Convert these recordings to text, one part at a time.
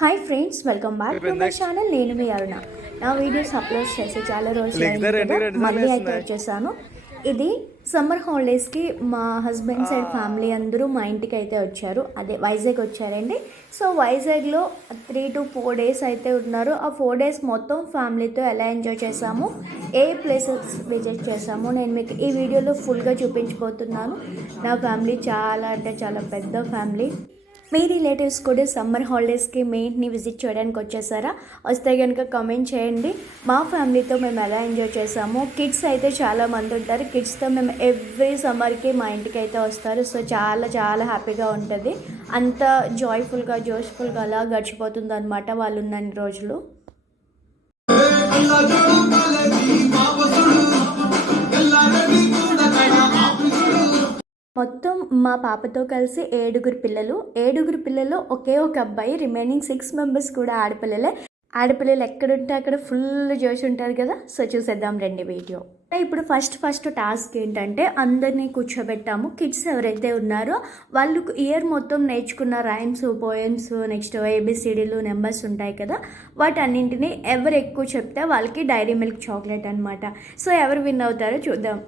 Hi friends, welcome back to my channel. నేను మీ అరుణ. నా videos upload చేసి చాలా రోజులు మళ్ళీ అయితే వచ్చేసాను. ఇది సమ్మర్ హాలిడేస్కి మా హస్బెండ్ సైడ్ ఫ్యామిలీ అందరూ మా ఇంటికి అయితే వచ్చారు. అదే వైజాగ్ వచ్చారండి. సో వైజాగ్లో 3 to 4 days అయితే ఉన్నారు. ఆ 4 days మొత్తం ఫ్యామిలీతో ఎలా ఎంజాయ్ చేసాము, ఏ ప్లేసెస్ విజిట్ చేసాము నేను మీకు ఈ వీడియోలో ఫుల్గా చూపించబోతున్నాను. నా ఫ్యామిలీ చాలా అంటే చాలా పెద్ద ఫ్యామిలీ. మీ రిలేటివ్స్ కూడా సమ్మర్ హాలిడేస్కి మీ ఇంటిని విజిట్ చేయడానికి వచ్చేసారా? వస్తే కనుక కామెంట్ చేయండి. మా ఫ్యామిలీతో మేము ఎలా ఎంజాయ్ చేసాము. కిడ్స్ అయితే చాలామంది ఉంటారు. కిడ్స్తో మేము ఎవ్రీ సమ్మర్కి మా ఇంటికి అయితే వస్తారు. సో చాలా చాలా హ్యాపీగా ఉంటుంది. అంత జాయ్ఫుల్గా జోష్ఫుల్గా అలా గడిచిపోతుంది అనమాట వాళ్ళు ఉన్నన్ని రోజులు. మొత్తం మా పాపతో కలిసి 7 పిల్లలు. 7 పిల్లలు ఒకే ఒక అబ్బాయి. రిమైనింగ్ 6 మెంబర్స్ కూడా ఆడపిల్లలే. ఆడపిల్లలు ఎక్కడుంటే అక్కడ ఫుల్ జోష్ ఉంటారు కదా. సో చూసేద్దాం రండి వీడియో. ఇప్పుడు ఫస్ట్ టాస్క్ ఏంటంటే అందరినీ కూర్చోబెట్టాము. కిడ్స్ ఎవరైతే ఉన్నారో వాళ్ళు ఇయర్ మొత్తం నేర్చుకున్న రైమ్స్, పోయమ్స్, నెక్స్ట్ ABCDలు, నెంబర్స్ ఉంటాయి కదా, వాటన్నింటినీ ఎవరు ఎక్కువ చెప్తే వాళ్ళకి డైరీ మిల్క్ చాక్లెట్ అనమాట. సో ఎవరు విన్ అవుతారో చూద్దాం.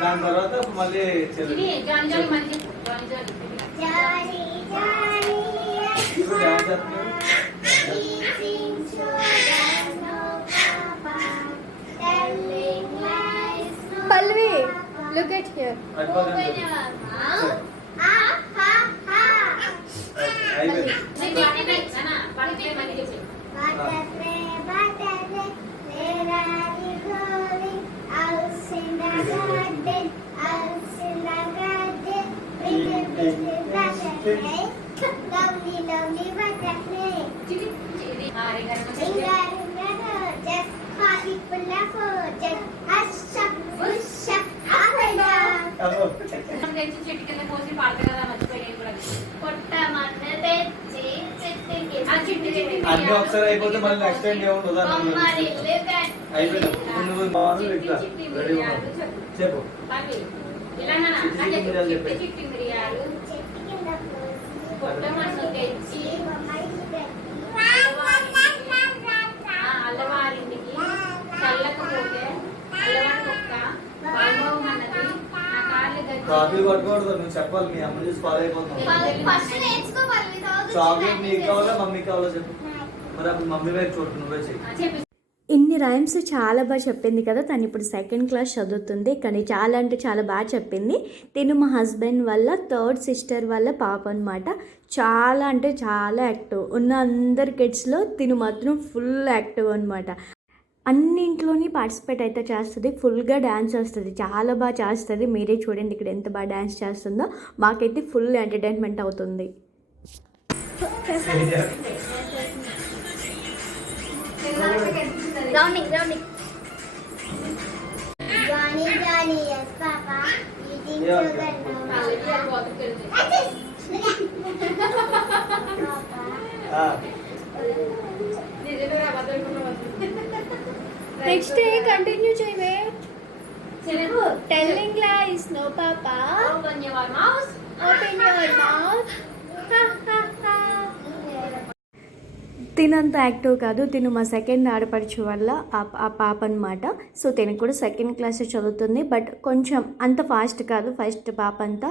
దాని తర్వాత మళ్ళీ పల్వి, look at here. అన్ని ఒకసారి అయిపోతే మళ్ళీ నెక్స్ట్ టైం ఏముంటుందా అయిపోయింది. చెప్పు అల్లవారింటికి చల్లకపోతే అల్లవారి కుక్క కాఫీ కొట్టకూడదు, నువ్వు చెప్పాలి. మీ అమ్మ చూసి ఫాలో అయిపోతున్నావు. చాక్లెట్ నీకు కావాలా మమ్మీకి కావాలో చెప్పు. మరి అప్పుడు మమ్మీ వైపు చూడు, నువ్వే చెయ్యి. ఇన్ని రైమ్స్ చాలా బాగా చెప్పింది కదా. తను ఇప్పుడు 2nd క్లాస్ చదువుతుంది. కానీ చాలా అంటే చాలా బాగా చెప్పింది. తిను మా హస్బెండ్ వల్ల 3rd సిస్టర్ వల్ల పాప అనమాట. చాలా అంటే చాలా యాక్టివ్. ఉన్న అందరి కిడ్స్లో తిను మాత్రం ఫుల్ యాక్టివ్ అనమాట. అన్నింట్లోని పార్టిసిపేట్ అయితే చేస్తుంది. ఫుల్గా డ్యాన్స్ చేస్తుంది. చాలా బాగా చేస్తుంది. మీరే చూడండి ఇక్కడ ఎంత బాగా డ్యాన్స్ చేస్తుందో. మాకైతే ఫుల్ ఎంటర్టైన్మెంట్ అవుతుంది. Rounding. Johnny, yes, Papa. Eating sugar now. Next day continue చేయవే. Telling lies, no Papa. Open your mouth. తినంత యాక్టివ్ కాదు. తిను మా 2nd ఆడపడుచు వల్ల ఆ పాప అనమాట. సో తిను కూడా 2nd క్లాస్ చదువుతుంది. బట్ కొంచెం అంత ఫాస్ట్ కాదు ఫస్ట్ పాప అంతా.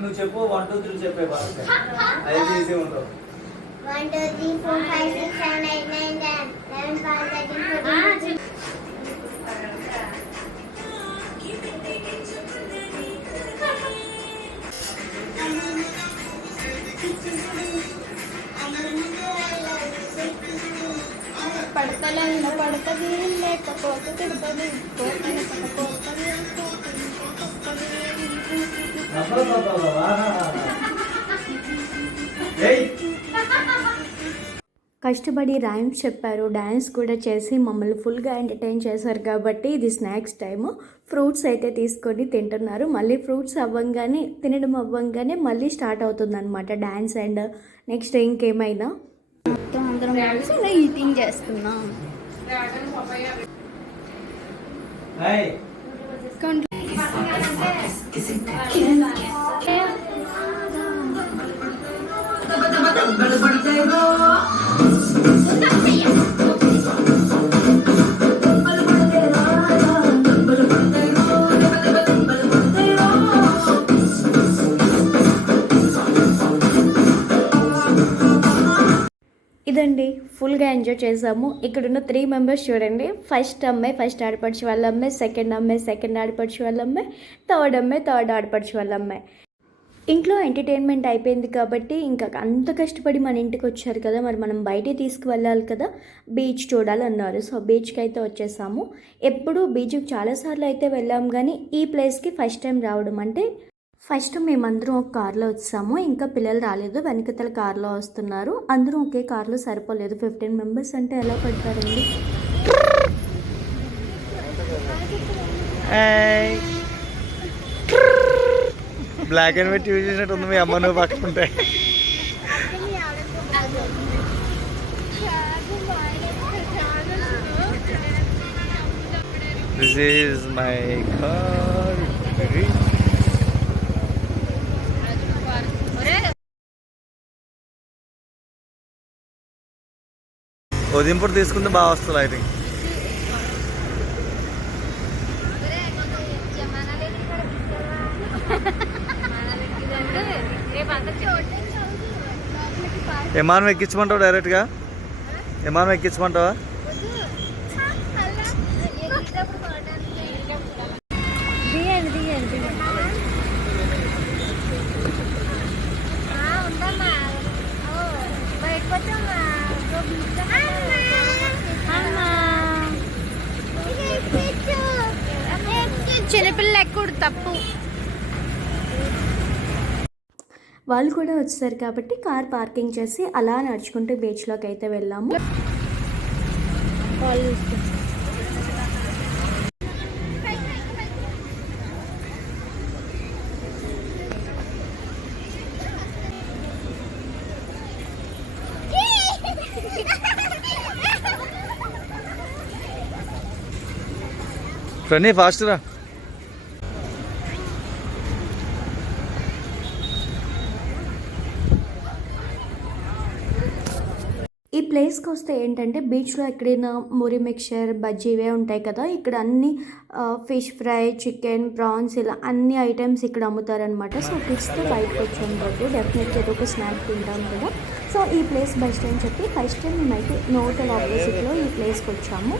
నువ్వు చెప్పు. 1 2 3 చెప్పే బాగా. అది ఈజీ ఉండవు. 1 2 3 4 5 6 7 8 9 10 11 12 13 14 15 పడతలైన పడతది లేకపోతే తిడుతుంది కష్టపడి రైమ్స్ చెప్పారు, డ్యాన్స్ కూడా చేసి మమ్మల్ని ఫుల్గా ఎంటర్టైన్ చేశారు. కాబట్టి ఇది స్నాక్స్ టైము. ఫ్రూట్స్ అయితే తీసుకొని తింటున్నారు. మళ్ళీ ఫ్రూట్స్ అవ్వంగానే తినడం అవ్వంగానే మళ్ళీ స్టార్ట్ అవుతుంది అనమాట డ్యాన్స్ అండ్ నెక్స్ట్ ఇంకేమైనా. మొత్తం అందరం కలిసి ఈటింగ్ చేస్తున్నాం. ఇదండి, ఫుల్గా ఎంజాయ్ చేసాము. ఇక్కడున్న 3 మెంబర్స్ చూడండి. ఫస్ట్ అమ్మాయి ఫస్ట్ ఆడపడిచి వాళ్ళ అమ్మాయి, సెకండ్ అమ్మాయి సెకండ్ ఆడపడిచి వాళ్ళ అమ్మాయి, థర్డ్ అమ్మాయి థర్డ్ ఆడపడిచి వాళ్ళ అమ్మాయి. ఇంట్లో ఎంటర్టైన్మెంట్ అయిపోయింది కాబట్టి ఇంకా అంత కష్టపడి మన ఇంటికి వచ్చారు కదా, మరి మనం బయటికి తీసుకువెళ్ళాలి కదా, బీచ్ చూడాలన్నారు. సో బీచ్కి అయితే వచ్చేసాము. ఎప్పుడు బీచ్కి చాలాసార్లు అయితే వెళ్ళాము, కానీ ఈ ప్లేస్కి ఫస్ట్ టైం రావడం. అంటే ఫస్ట్ మేమందరం ఒక కార్లో వచ్చాము, ఇంకా పిల్లలు రాలేదు, వెనకతల కార్లో వస్తున్నారు. అందరూ ఒకే కార్లో సరిపోలేదు. 15 మెంబర్స్ అంటే ఎలా పడతారండి? బ్లాక్ అండ్ వైట్ యూజ్ చేసినట్టు ఉంది మీ అమ్మ నువ్వు పక్కకుంటే. This is my car. Udayampur తీసుకుంటే బాగా వస్తుంది ఐ థింక్. విమానం ఎక్కించమంటావా డైరెక్ట్గా? విమానం ఎక్కించమంటావా? చిన్నపిల్లలు ఎక్కడు తప్పు. వాళ్ళు కూడా వచ్చారు కాబట్టి కార్ పార్కింగ్ చేసి అలా నడుచుకుంటూ బీచ్లోకి అయితే వెళ్ళాము. ఫ్రెండ్ ఫాస్ట్ రా. ఈ ప్లేస్కి వస్తే ఏంటంటే బీచ్లో ఎక్కడైనా మురి మిక్చర్ బజ్జీ ఇవే ఉంటాయి కదా, ఇక్కడ అన్ని ఫిష్ ఫ్రై, చికెన్, ప్రాన్స్ ఇలా అన్ని ఐటమ్స్ ఇక్కడ అమ్ముతారనమాట. సో కిడ్స్తో బయటకు వచ్చాం కాబట్టి డెఫినెట్గా ఏదో ఒక స్నాక్ తింటాం కదా. సో ఈ ప్లేస్ బెస్ట్ అని చెప్పి ఫస్ట్ టైం మేమైతే నోటల్ ఆపోజిట్లో ఈ ప్లేస్కి వచ్చాము.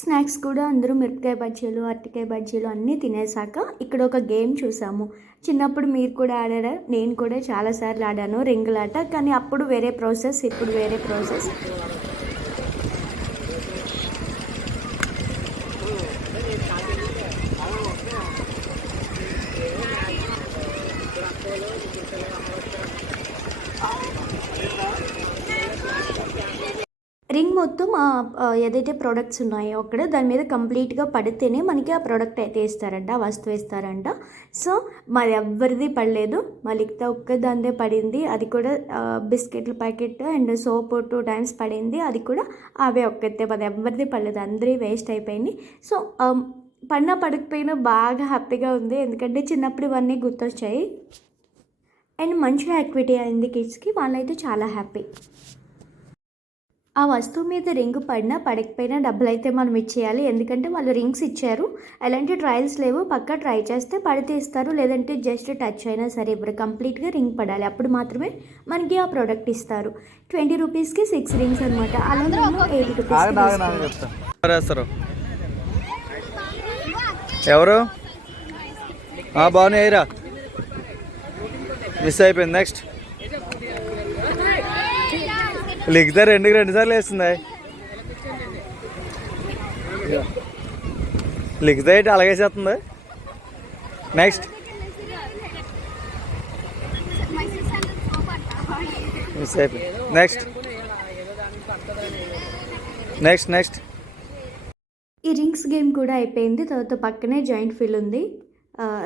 స్నాక్స్ కూడా అందరూ మిరపకాయ బజ్జీలు, అరటికాయ బజ్జీలు అన్నీ తినేసాక ఇక్కడ ఒక గేమ్ చూసాము. చిన్నప్పుడు మీరు కూడా ఆడారా? నేను కూడా చాలాసార్లు ఆడాను రింగులాట. కానీ అప్పుడు వేరే ప్రాసెస్, ఇప్పుడు వేరే ప్రాసెస్. రింగ్ మొత్తం ఏదైతే ప్రోడక్ట్స్ ఉన్నాయో అక్కడ దాని మీద కంప్లీట్గా పడితేనే మనకి ఆ ప్రోడక్ట్ అయితే ఇస్తారంట, వస్తువు ఇస్తారంట. సో మరి ఎవ్వరిది పడలేదు, మా లిక్తా ఒక్కదాందే పడింది. అది కూడా బిస్కెట్ల ప్యాకెట్ అండ్ సోప్ 2 times పడింది. అది కూడా అవే ఒక్కతే పది, ఎవరిది పడలేదు, అందరి వేస్ట్ అయిపోయింది. సో పడినా పడకపోయినా బాగా హ్యాపీగా ఉంది, ఎందుకంటే చిన్నప్పుడు ఇవన్నీ గుర్తొచ్చాయి. అండ్ మంచిగా యాక్టివిటీ అయింది కిడ్స్కి, వాళ్ళైతే చాలా హ్యాపీ. ఆ వస్తువు మీద రింగ్ పడినా పడకపోయినా డబ్బులు అయితే మనం ఇచ్చేయాలి, ఎందుకంటే వాళ్ళు రింగ్స్ ఇచ్చారు. ఎలాంటి ట్రయల్స్ లేవు, పక్కా ట్రై చేస్తే పడితే ఇస్తారు, లేదంటే జస్ట్ టచ్ అయినా సరే ఇప్పుడు కంప్లీట్గా రింగ్ పడాలి, అప్పుడు మాత్రమే మనకి ఆ ప్రోడక్ట్ ఇస్తారు. 20 రూపీస్కి 6 రింగ్స్ అనమాట. అలా 80 రూపీస్. ఎవరు బాగున్నాయిరా? మిస్ అయిపోయింది. నెక్స్ట్ లిఖిత రెండు సార్లు వేస్తుంది. లిఖిత ఏంటి అలాగే చేస్తుంది. నెక్స్ట్ నెక్స్ట్ నెక్స్ట్ నెక్స్ట్ ఈ రింగ్స్ గేమ్ కూడా అయిపోయింది. తర్వాత పక్కనే జాయింట్ ఫీల్ ఉంది.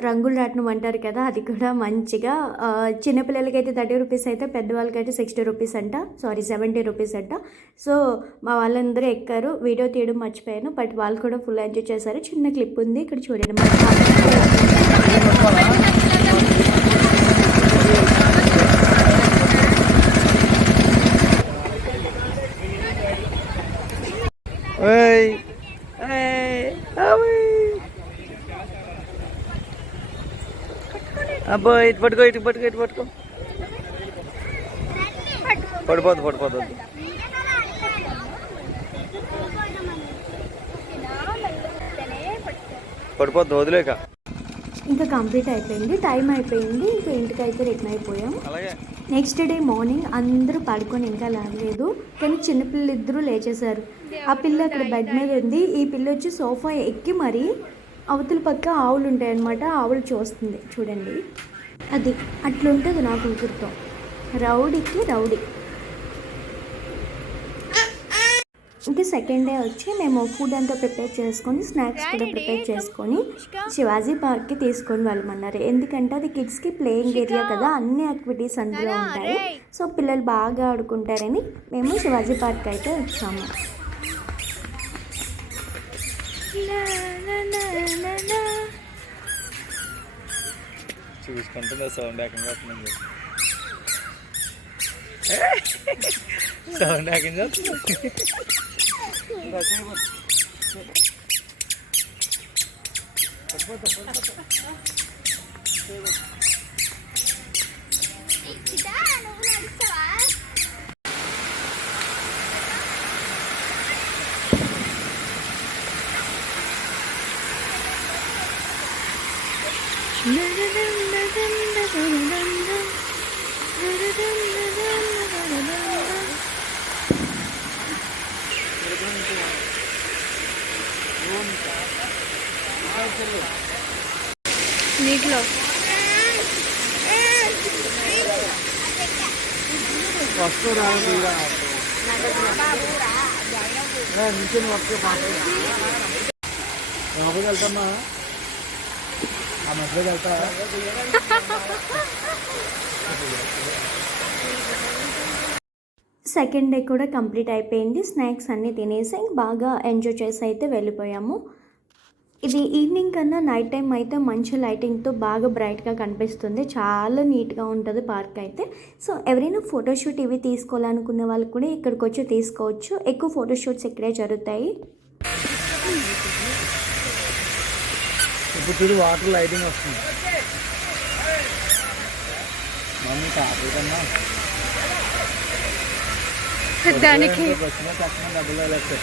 రంగులు రాట్నం అంటారు కదా, అది కూడా మంచిగా చిన్నపిల్లలకైతే 30 రూపీస్ అయితే పెద్దవాళ్ళకైతే 60 రూపీస్ అంట, 70 రూపీస్ అంట. సో మా వాళ్ళందరూ ఎక్కారు. వీడియో తీయడం మర్చిపోయాను, బట్ వాళ్ళు కూడా ఫుల్ ఎంజాయ్ చేశారు. చిన్న క్లిప్ ఉంది ఇక్కడ చూడండి. అబ్బో ఇటు పట్టుకో ఇటు పట్టుకో ఇటు పట్టుకో. పడిపోద్దు పడిపోద్దు వదిలేక. ఇంకా కంప్లీట్ అయిపోయింది, టైం అయిపోయింది. ఇంకా ఇంటికి అయితే రిటర్న్ అయిపోయాం. నెక్స్ట్ డే మార్నింగ్ అందరూ పడుకొని ఇంకా లేవలేదు, కానీ చిన్నపిల్లలు ఇద్దరూ లేచేశారు. ఆ పిల్ల అక్కడ బెడ్ మీద ఉంది, ఈ పిల్ల వచ్చి సోఫా ఎక్కి మరి అవతల పక్క ఆవులు ఉంటాయన్నమాట, ఆవులు చూస్తుంది చూడండి. అది అట్లుంటుంది నా కూతురుతో, రౌడీకి రౌడీ. ఇంకా సెకండ్ డే వచ్చి మేము ఫుడ్ అంతా ప్రిపేర్ చేసుకొని స్నాక్స్ కూడా ప్రిపేర్ చేసుకొని శివాజీ పార్క్కి తీసుకొని వెళ్ళమన్నారు. ఎందుకంటే అది కిడ్స్కి ప్లేయింగ్ ఏరియా కదా, అన్ని యాక్టివిటీస్ అందులో ఉంటాయి. సో పిల్లలు బాగా ఆడుకుంటారని మేము శివాజీ పార్క్ అయితే వచ్చాము. చూసుకుంటుందా సౌండ్ ఏకంగా వస్తుంది. సౌండ్ ఏకంగా నీటిలో వెళ్తామా ఆ మధ్యలో వెళ్తా. సెకండ్ డే కూడా కంప్లీట్ అయిపోయింది. స్నాక్స్ అన్నీ తినేసి బాగా ఎంజాయ్ చేసి అయితే వెళ్ళిపోయాము. ఇది ఈవినింగ్ కన్నా నైట్ టైం అయితే మంచి లైటింగ్తో బాగా బ్రైట్గా కనిపిస్తుంది, చాలా నీట్గా ఉంటుంది పార్క్ అయితే. సో ఎవరైనా ఫోటోషూట్ ఇవి తీసుకోవాలనుకునే వాళ్ళు కూడా ఇక్కడికి వచ్చి తీసుకోవచ్చు. ఎక్కువ ఫోటోషూట్స్ ఇక్కడే జరుగుతాయి. ఇప్పుడు వాటర్ లైటింగ్ వస్తుంది. మమ్మీ కాకన్నా దానికి వచ్చిన తక్షణ డబ్బులు వెళ్ళచ్చు.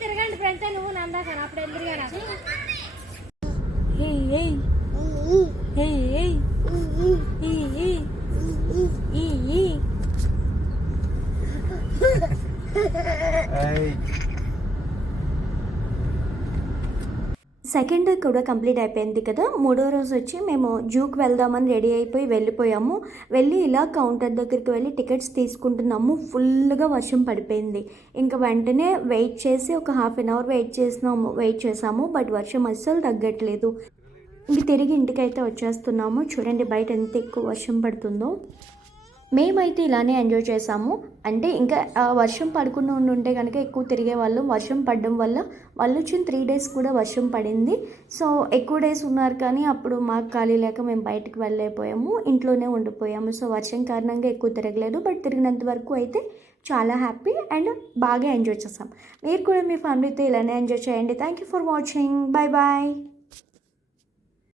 తిరగండి ఫ్రెండ్స్, నువ్వు నందాసన అప్పుడు ఎదురుగా సెకండ్ డే కూడా కంప్లీట్ అయిపోయింది కదా. మూడో రోజు వచ్చి మేము జూకి వెళ్దామని రెడీ అయిపోయి వెళ్ళిపోయాము. వెళ్ళి ఇలా కౌంటర్ దగ్గరికి వెళ్ళి టికెట్స్ తీసుకుంటున్నాము. ఫుల్గా వర్షం పడిపోయింది. ఇంకా వెంటనే వెయిట్ చేసి ఒక హాఫ్ అన్ అవర్ వెయిట్ చేసాము, బట్ వర్షం అస్సలు తగ్గట్లేదు. ఇంక తిరిగి ఇంటికైతే వచ్చేస్తున్నాము. చూడండి బయట ఎంత ఎక్కువ వర్షం పడుతుందో. మేమైతే ఇలానే ఎంజాయ్ చేసాము. అంటే ఇంకా వర్షం పడకుండా ఉంటే కనుక ఎక్కువ తిరిగే వాళ్ళం. వర్షం పడడం వల్ల వాళ్ళు వచ్చిన 3 డేస్ కూడా వర్షం పడింది. సో ఎక్కువ డేస్ ఉన్నారు కానీ అప్పుడు మాకు ఖాళీ లేక మేము బయటకు వెళ్ళలేకపోయాము, ఇంట్లోనే ఉండిపోయాము. సో వర్షం కారణంగా ఎక్కువ తిరగలేదు. బట్ తిరిగినంత వరకు అయితే చాలా హ్యాపీ అండ్ బాగా ఎంజాయ్ చేసాం. మీరు కూడా మీ ఫ్యామిలీతో ఇలానే ఎంజాయ్ చేయండి. Thank you for watching. Bye bye.